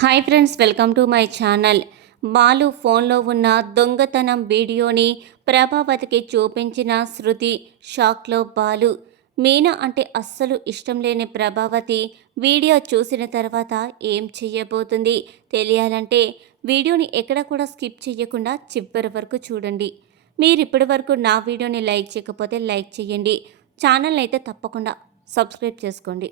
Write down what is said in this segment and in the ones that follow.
Hi friends welcome to my channel. Balu ఫోన్లో ఉన్న దొంగతనం వీడియోని ప్రభావతికి చూపించిన శృతి షాక్లో బాలు. మీనా అంటే అస్సలు ఇష్టం లేని ప్రభావతి వీడియో చూసిన తర్వాత ఏం చెయ్యబోతుంది తెలియాలంటే వీడియోని ఎక్కడ కూడా స్కిప్ చేయకుండా చివరి వరకు చూడండి. మీరు ఇప్పటి వరకు నా వీడియోని లైక్ చేయకపోతే లైక్ చేయండి ఛానల్ని అయితే తప్పకుండా సబ్స్క్రైబ్ చేసుకోండి.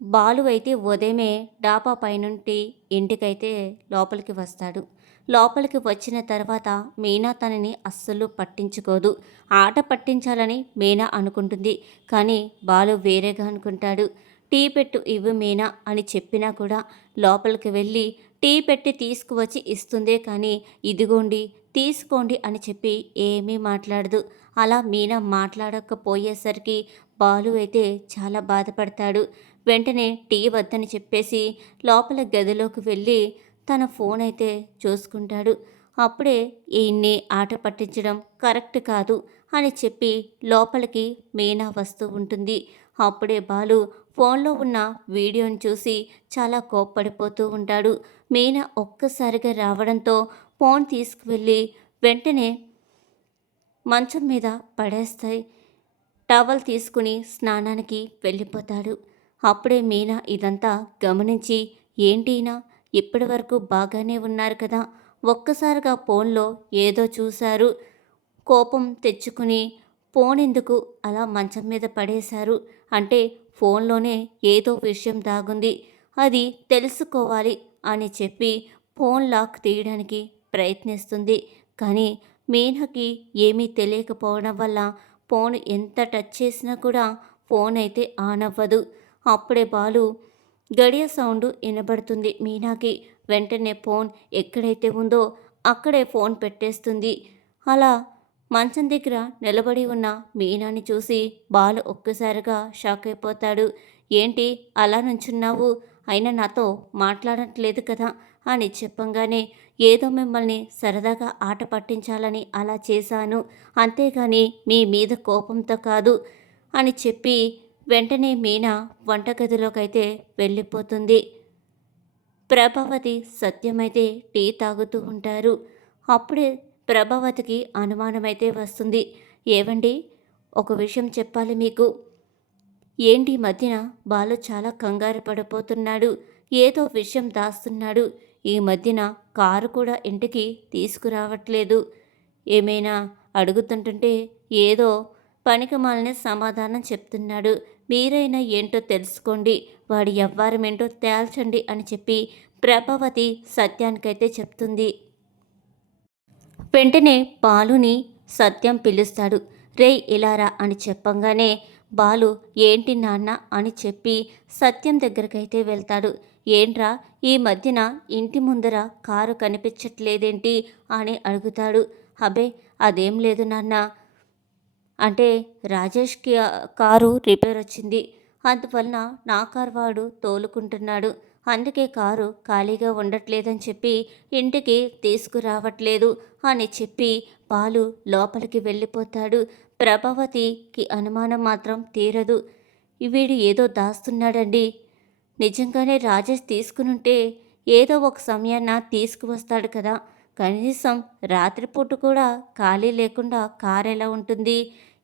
బాలు అయితే ఉదయమే డాబా పైనుంటి ఇంటికైతే లోపలికి వస్తాడు. లోపలికి వచ్చిన తర్వాత మీనా తనని అస్సలు పట్టించుకోదు. ఆట పట్టించాలని మీనా అనుకుంటుంది. కానీ బాలు వేరేగా అనుకుంటాడు. టీ పెట్టు ఇవ్వు మీనా అని చెప్పినా కూడా లోపలికి వెళ్ళి టీ పెట్టి తీసుకువచ్చి ఇస్తుందే కానీ ఇదిగోండి తీసుకోండి అని చెప్పి ఏమీ మాట్లాడదు. అలా మీనా మాట్లాడకపోయేసరికి బాలు అయితే చాలా బాధపడతాడు. వెంటనే టీ వద్దని చెప్పేసి లోపల గదిలోకి వెళ్ళి తన ఫోన్ అయితే చూసుకుంటాడు. అప్పుడే ఈయన్ని ఆట పట్టించడం కరెక్ట్ కాదు అని చెప్పి లోపలికి మీనా వస్తూ ఉంటుంది. అప్పుడే బాలు ఫోన్లో ఉన్న వీడియోని చూసి చాలా కోప్పడిపోతూ ఉంటాడు. మీనా ఒక్కసారిగా రావడంతో ఫోన్ తీసుకువెళ్ళి వెంటనే మంచం మీద పడేస్తాయి. టవల్ తీసుకుని స్నానానికి వెళ్ళిపోతాడు. అప్పుడే మీనా ఇదంతా గమనించి ఏంటినా ఇప్పటి వరకు బాగానే ఉన్నారు కదా? ఒక్కసారిగా ఫోన్లో ఏదో చూశారు. కోపం తెచ్చుకుని ఫోన్ ఎందుకు అలా మంచం మీద పడేశారు? అంటే ఫోన్లోనే ఏదో విషయం దాగుంది. అది తెలుసుకోవాలి అని చెప్పి ఫోన్ లాక్ తీయడానికి ప్రయత్నిస్తుంది. కానీ మీనాకి ఏమీ తెలియకపోవడం వల్ల ఫోన్ ఎంత టచ్ చేసినా కూడా ఫోన్ అయితే ఆన్ అవ్వదు. అప్పుడే బాలు గడియ సౌండ్ వినబడుతుంది. మీనాకి వెంటనే ఫోన్ ఎక్కడైతే ఉందో అక్కడే ఫోన్ పెట్టేస్తుంది. అలా మంచం దగ్గర నిలబడి ఉన్న మీనాని చూసి బాలు ఒక్కసారిగా షాక్ అయిపోతాడు. ఏంటి అలా నుంచున్నావు? అయినా నాతో మాట్లాడట్లేదు కదా అని చెప్పంగానే ఏదో మిమ్మల్ని సరదాగా ఆట పట్టించాలని అలా చేశాను. అంతేగాని మీ మీద కోపంతో కాదు అని చెప్పి వెంటనే మీనా వంటగదిలోకైతే వెళ్ళిపోతుంది. ప్రభావతి సత్యమైతే టీ తాగుతూ ఉంటారు. అప్పుడే ప్రభావతికి అనుమానమైతే వస్తుంది. ఏవండి? ఒక విషయం చెప్పాలి మీకు. ఏంటి మధ్యన బాలు చాలా కంగారు పడిపోతున్నాడు. ఏదో విషయం దాస్తున్నాడు. ఈ మధ్యన కారు కూడా ఇంటికి తీసుకురావట్లేదు. ఏమైనా అడుగుతుంటుంటే ఏదో పనికిమాలని సమాధానం చెప్తున్నాడు. మీరైనా ఏంటో తెలుసుకోండి వాడి ఎవ్వారం ఏంటో తేల్చండి అని చెప్పి ప్రభావతి సత్యానికైతే చెప్తుంది. వెంటనే బాలుని సత్యం పిలుస్తాడు. రే ఇలారా అని చెప్పంగానే బాలు ఏంటి నాన్న అని చెప్పి సత్యం దగ్గరకైతే వెళ్తాడు. ఏంట్రా ఈ మధ్యన ఇంటి ముందర కారు కనిపించట్లేదేంటి? అని అడుగుతాడు. అబే అదేం లేదు నాన్న అంటే రాజేష్కి కారు రిపేర్ వచ్చింది. అందువలన నా కారు వాడు తోలుకుంటున్నాడు. అందుకే కారు ఖాళీగా ఉండట్లేదని చెప్పి ఇంటికి తీసుకురావట్లేదు అని చెప్పి బాలు లోపలికి వెళ్ళిపోతాడు. ప్రభావతికి అనుమానం మాత్రం తీరదు. వీడు ఏదో దాస్తున్నాడండి. నిజంగానే రాజేష్ తీసుకునుంటే ఏదో ఒక సమయాన్న తీసుకువస్తాడు కదా. కనీసం రాత్రిపూట కూడా ఖాళీ లేకుండా కారు ఎలా ఉంటుంది?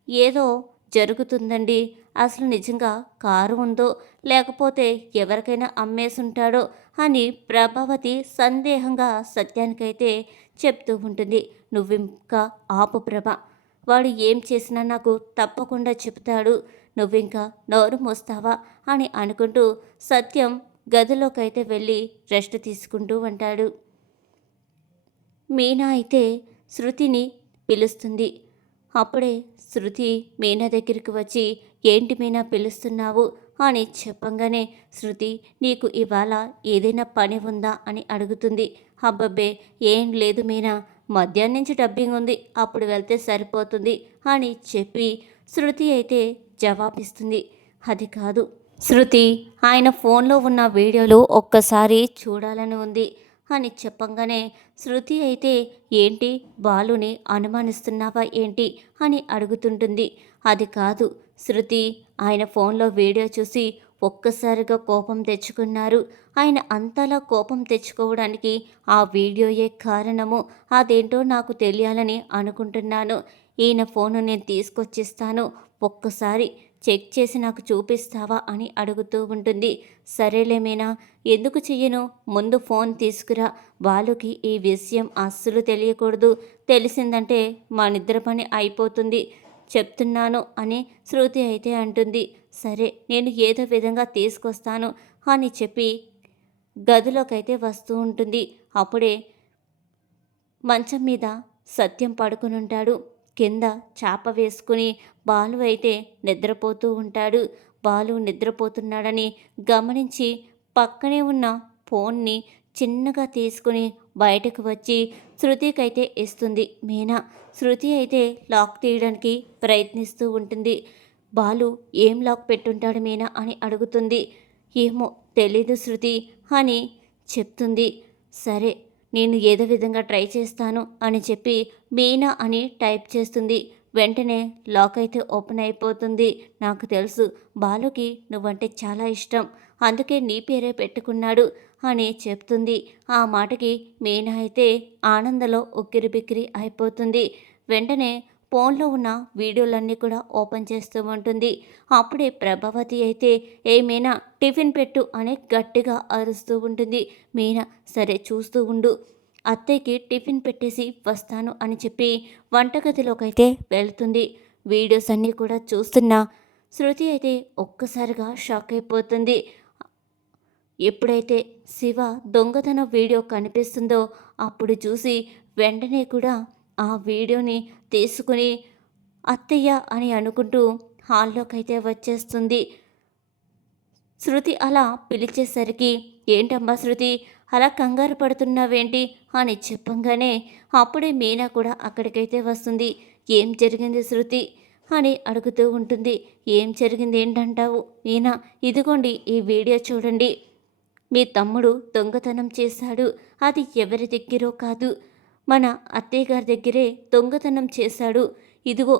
ఏదో జరుగుతుందండి. అసలు నిజంగా కారు ఉందో లేకపోతే ఎవరికైనా అమ్మేసుంటాడో అని ప్రభావతి సందేహంగా సత్యానికైతే చెప్తూ ఉంటుంది. నువ్వింకా ఆపు ప్రభ. వాడు ఏం చేసినా నాకు తప్పకుండా చెప్తాడు నువ్వింకా నోరు మోస్తావా? అని అనుకుంటూ సత్యం గదిలోకైతే వెళ్ళి రెస్ట్ తీసుకుంటూ ఉంటాడు. మీనా అయితే శృతిని పిలుస్తుంది. అప్పుడే శృతి మీనా దగ్గరికి వచ్చి ఏంటి మీనా పిలుస్తున్నావు? అని చెప్పంగానే శృతి నీకు ఇవాళ ఏదైనా పని ఉందా? అని అడుగుతుంది. అబ్బబ్బే ఏం లేదు మీనా మధ్యాహ్నం నుంచి డబ్బింగ్ ఉంది అప్పుడు వెళ్తే సరిపోతుంది అని చెప్పి శృతి అయితే జవాబిస్తుంది. అది కాదు శృతి ఆయన ఫోన్లో ఉన్న వీడియోలు ఒక్కసారి చూడాలని ఉంది. అని చెప్పంగానే శృతి అయితే ఏంటి బాలుని అనుమానిస్తున్నావా ఏంటి? అని అడుగుతుంటుంది. అది కాదు శృతి ఆయన ఫోన్లో వీడియో చూసి ఒక్కసారిగా కోపం తెచ్చుకున్నారు. ఆయన అంతలా కోపం తెచ్చుకోవడానికి ఆ వీడియోయే కారణము. అదేంటో నాకు తెలియాలని అనుకుంటున్నాను. ఈయన ఫోను నేను తీసుకొచ్చిస్తాను. ఒక్కసారి చెక్ చేసి నాకు చూపిస్తావా అని అడుగుతూ ఉంటుంది. సరేలే మీనా ఎందుకు చెయ్యను? ముందు ఫోన్ తీసుకురా. వాళ్ళకి ఈ విషయం అస్సలు తెలియకూడదు. తెలిసిందంటే మా నిద్ర పని అయిపోతుంది. చెప్తున్నాను అని శృతి అయితే అంటుంది. సరే నేను ఏదో విధంగా తీసుకొస్తాను అని చెప్పి గదిలోకైతే వస్తూ ఉంటుంది. అప్పుడే మంచం మీద సత్యం పడుకుని ఉంటాడు కింద చాప వేసుకుని బాలు అయితే నిద్రపోతూ ఉంటాడు. బాలు నిద్రపోతున్నాడని గమనించి పక్కనే ఉన్న ఫోన్ని చిన్నగా తీసుకుని బయటకు వచ్చి శృతికైతే ఇస్తుంది. మీనా శృతి అయితే లాక్ తీయడానికి ప్రయత్నిస్తూ ఉంటుంది. బాలు ఏం లాక్ పెట్టుంటాడు మీనా? అని అడుగుతుంది. ఏమో తెలీదు శృతి అని చెప్తుంది. సరే నేను ఏదో విధంగా ట్రై చేస్తాను అని చెప్పి మీనా అని టైప్ చేస్తుంది. వెంటనే లాక్ అయితే ఓపెన్ అయిపోతుంది. నాకు తెలుసు బాలుకి నువ్వంటే చాలా ఇష్టం. అందుకే నీ పేరే పెట్టుకున్నాడు అని చెప్తుంది. ఆ మాటకి మీనా అయితే ఆనందంలో ఉక్కిరి బిక్కిరి అయిపోతుంది. వెంటనే ఫోన్లో ఉన్న వీడియోలన్నీ కూడా ఓపెన్ చేస్తూ ఉంటుంది. అప్పుడే ప్రభావతి అయితే ఏమైనా టిఫిన్ పెట్టు అని గట్టిగా అరుస్తూ ఉంటుంది. మీనా సరే చూస్తూ ఉండు. అత్తయ్యకి టిఫిన్ పెట్టేసి వస్తాను అని చెప్పి వంటగదిలోకైతే వెళ్తుంది. వీడియోస్ అన్నీ కూడా చూస్తున్న శృతి అయితే ఒక్కసారిగా షాక్ అయిపోతుంది. ఎప్పుడైతే శివ దొంగతన వీడియో కనిపిస్తుందో అప్పుడు చూసి వెంటనే కూడా ఆ వీడియోని తీసుకుని అత్తయ్య అని అనుకుంటూ హాల్లోకైతే వచ్చేస్తుంది. శృతి అలా పిలిచేసరికి ఏంటమ్మా శృతి అలా కంగారు పడుతున్నావేంటి? అని చెప్పంగానే అప్పుడే మీనా కూడా అక్కడికైతే వస్తుంది. ఏం జరిగింది శృతి? అని అడుగుతూ ఉంటుంది. ఏం జరిగింది ఏంటంటావు మీనా? ఇదిగోండి ఈ వీడియో చూడండి. మీ తమ్ముడు దొంగతనం చేశాడు. అది ఎవరి దగ్గరో కాదు. మన అత్తయ్య గారి దగ్గరే దొంగతనం చేశాడు. ఇదిగో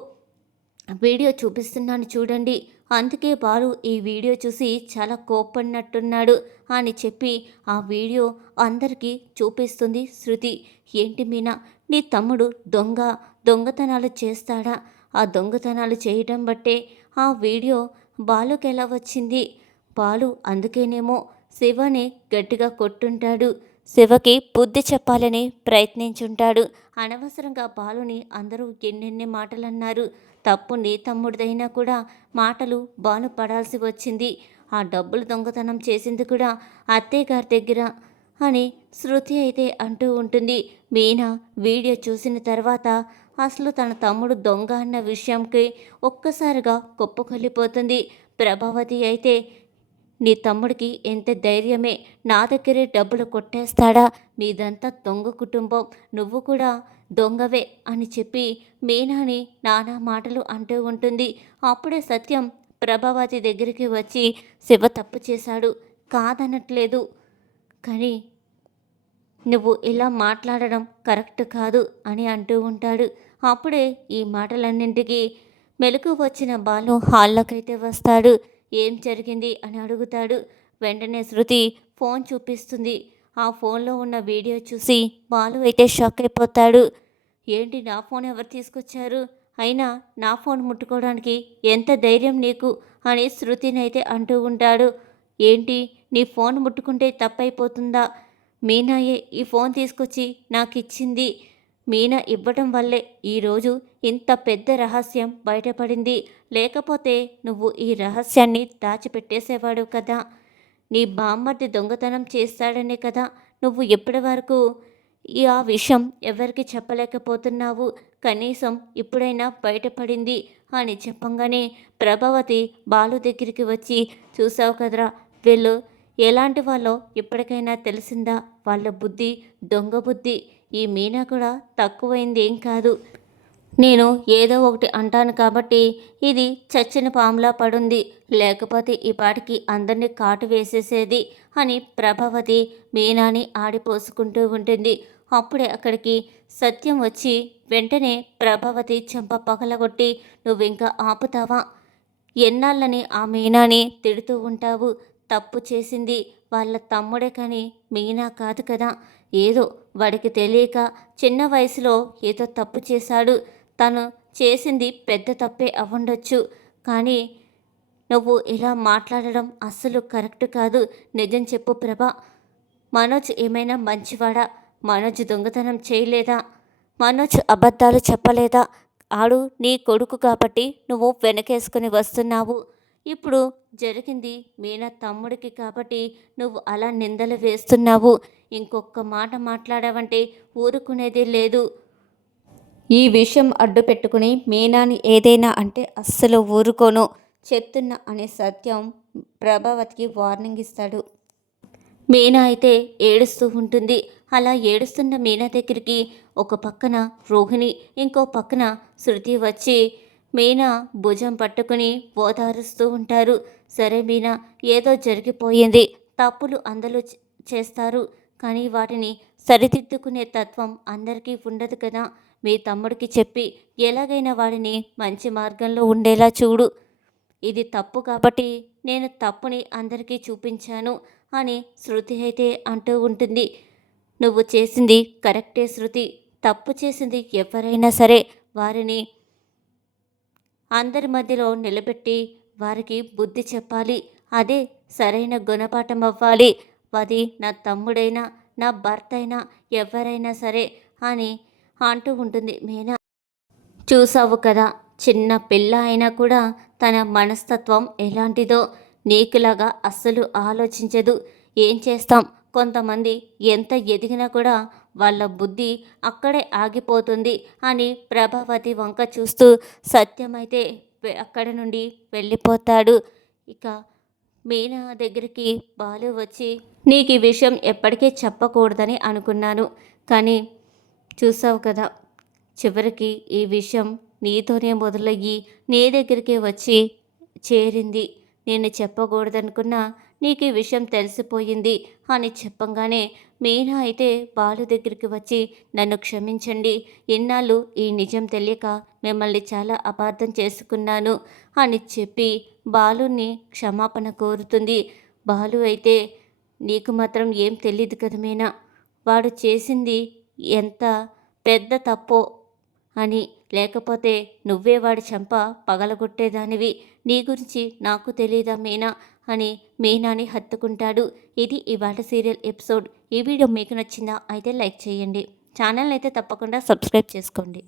వీడియో చూపిస్తున్నాను చూడండి. అందుకే బాలు ఈ వీడియో చూసి చాలా కోప్పడినట్టున్నాడు అని చెప్పి ఆ వీడియో అందరికీ చూపిస్తుంది శృతి. ఏంటి మీనా నీ తమ్ముడు దొంగ దొంగతనాలు చేస్తాడా? ఆ దొంగతనాలు చేయడం బట్టే ఆ వీడియో బాలుకి ఎలా వచ్చింది? బాలు అందుకేనేమో శివని గట్టిగా కొట్టుంటాడు. శివకి బుద్ధి చెప్పాలని ప్రయత్నించుంటాడు. అనవసరంగా బాలుని అందరూ ఎన్నెన్ని మాటలు అన్నారు తప్పు నీ తమ్ముడిదైనా కూడా మాటలు బాను పడాల్సి వచ్చింది. ఆ డబ్బులు దొంగతనం చేసింది కూడా అత్తయ్య గారి దగ్గర అని శృతి అయితే అంటూ ఉంటుంది. మీనా వీడియో చూసిన తర్వాత అసలు తన తమ్ముడు దొంగ అన్న విషయంకి ఒక్కసారిగా కుప్పకొల్లిపోతుంది ప్రభావతి అయితే నీ తమ్ముడికి ఎంత ధైర్యమే నా దగ్గరే డబ్బులు కొట్టేస్తాడా? మీదంతా దొంగ కుటుంబం. నువ్వు కూడా దొంగవే అని చెప్పి మీనాని నానా మాటలు అంటూ ఉంటుంది. అప్పుడే సత్యం ప్రభావతి దగ్గరికి వచ్చి శివ తప్పు చేశాడు. కాదనట్లేదు. కానీ నువ్వు ఇలా మాట్లాడడం కరెక్ట్ కాదు అని అంటూ ఉంటాడు. అప్పుడే ఈ మాటలన్నింటికి మెలకు వచ్చిన బాలు హాల్లోకైతే వస్తాడు. ఏం జరిగింది అని అడుగుతాడు. వెంటనే శృతి ఫోన్ చూపిస్తుంది. ఆ ఫోన్లో ఉన్న వీడియో చూసి బాలు అయితే షాక్ అయిపోతాడు. ఏంటి నా ఫోన్ ఎవరు తీసుకొచ్చారు? అయినా నా ఫోన్ ముట్టుకోవడానికి ఎంత ధైర్యం నీకు? అని శృతిని అయితే అంటూ ఉంటాడు. ఏంటి? నీ ఫోన్ ముట్టుకుంటే తప్పైపోతుందా? మీనాయే ఈ ఫోన్ తీసుకొచ్చి నాకు ఇచ్చింది మీనా ఇవ్వటం వల్లే ఈరోజు ఇంత పెద్ద రహస్యం బయటపడింది. లేకపోతే నువ్వు ఈ రహస్యాన్ని దాచిపెట్టేసేవాడు కదా. నీ బామ్మర్ది దొంగతనం చేస్తాడనే కదా నువ్వు ఎప్పటి వరకు ఈ ఆ విషయం ఎవరికి చెప్పలేకపోతున్నావు. కనీసం ఇప్పుడైనా బయటపడింది అని చెప్పంగానే ప్రభావతి బాలు దగ్గరికి వచ్చి చూసావు కదరా వీళ్ళు ఎలాంటి వాళ్ళో ఇప్పటికైనా తెలిసిందా? వాళ్ళ బుద్ధి దొంగ బుద్ధి ఈ మీనా కూడా తక్కువైంది ఏం కాదు. నేను ఏదో ఒకటి అంటాను కాబట్టి ఇది చచ్చిన పాములా పడుంది. లేకపోతే ఈ పాటికి అందరినీ కాటు వేసేసేది అని ప్రభావతి మీనాని ఆడిపోసుకుంటూ ఉంటుంది. అప్పుడే అక్కడికి సత్యం వచ్చి వెంటనే ప్రభావతి చెంప పగలగొట్టి నువ్వింకా ఆపుతావా? ఎన్నాళ్ళని ఆ మీనాని తిడుతూ ఉంటావు? తప్పు చేసింది వాళ్ళ తమ్ముడే కానీ మీనా కాదు కదా. ఏదో వాడికి తెలియక చిన్న వయసులో ఏదో తప్పు చేశాడు. తను చేసింది పెద్ద తప్పే అవ్వండొచ్చు. కానీ నువ్వు ఇలా మాట్లాడడం అస్సలు కరెక్ట్ కాదు. నిజం చెప్పు ప్రభా. మనోజ్ ఏమైనా మంచివాడా? మనోజ్ దొంగతనం చేయలేదా? మనోజ్ అబద్ధాలు చెప్పలేదా? ఆడు నీ కొడుకు కాబట్టి నువ్వు వెనకేసుకుని వస్తున్నావు. ఇప్పుడు జరిగింది మీనా తమ్ముడికి కాబట్టి నువ్వు అలా నిందలు వేస్తున్నావు. ఇంకొక మాట మాట్లాడావంటే ఊరుకునేది లేదు. ఈ విషయం అడ్డు పెట్టుకుని మీనాని ఏదైనా అంటే అస్సలు ఊరుకోను చెప్తున్న అనే సత్యం ప్రభావతికి వార్నింగ్ ఇస్తాడు. మీనా అయితే ఏడుస్తూ ఉంటుంది. అలా ఏడుస్తున్న మీనా దగ్గరికి ఒక పక్కన రోహిణి ఇంకో పక్కన శృతి వచ్చి మీనా భుజం పట్టుకుని ఓదారుస్తూ ఉంటారు. సరే మీనా ఏదో జరిగిపోయింది. తప్పులు అందరూ చేస్తారు. కానీ వాటిని సరిదిద్దుకునే తత్వం అందరికీ ఉండదు కదా? మీ తమ్ముడికి చెప్పి ఎలాగైనా వాడిని మంచి మార్గంలో ఉండేలా చూడు. ఇది తప్పు కాబట్టి నేను తప్పుని అందరికీ చూపించాను అని శృతి అయితే అంటూ ఉంటుంది. నువ్వు చేసింది కరెక్టే శృతి. తప్పు చేసింది ఎవరైనా సరే వారిని అందరి మధ్యలో నిలబెట్టి వారికి బుద్ధి చెప్పాలి. అదే సరైన గుణపాఠం అవ్వాలి. అది నా తమ్ముడైనా నా భర్త అయినా ఎవరైనా సరే అని అంటూ ఉంటుంది మీనా. చూసావు కదా చిన్న పిల్ల అయినా కూడా తన మనస్తత్వం ఎలాంటిదో నీకులాగా అస్సలు ఆలోచించదు. ఏం చేస్తాం? కొంతమంది ఎంత ఎదిగినా కూడా వాళ్ళ బుద్ధి అక్కడే ఆగిపోతుంది అని ప్రభావతి వంక చూస్తూ సత్యమైతే అక్కడ నుండి వెళ్ళిపోతాడు. ఇక మీనా దగ్గరికి బాలు వచ్చి నీకు ఈ విషయం ఎప్పటికీ చెప్పకూడదని అనుకున్నాను. కానీ చూసావు కదా చివరికి ఈ విషయం నీతోనే మొదలయ్యి నీ దగ్గరికే వచ్చి చేరింది. నేను చెప్పకూడదనుకున్నా నీకు ఈ విషయం తెలిసిపోయింది అని చెప్పంగానే మీనా అయితే బాలు దగ్గరికి వచ్చి నన్ను క్షమించండి. ఇన్నాళ్ళు ఈ నిజం తెలియక మిమ్మల్ని చాలా అపార్థం చేసుకున్నాను అని చెప్పి బాలుని క్షమాపణ కోరుతుంది. బాలు అయితే నీకు మాత్రం ఏం తెలియదు కదా మీనా? వాడు చేసింది ఎంత పెద్ద తప్పో అని లేకపోతే నువ్వే వాడి చెంప పగలగొట్టేదానివి. నీ గురించి నాకు తెలీదా మీనా? అని మీనాని హత్తుకుంటాడు. ఇది ఇవాళ సీరియల్ ఎపిసోడ్. ఈ వీడియో మీకు నచ్చిందా? అయితే లైక్ చేయండి. ఛానల్ అయితే తప్పకుండా సబ్స్క్రైబ్ చేసుకోండి.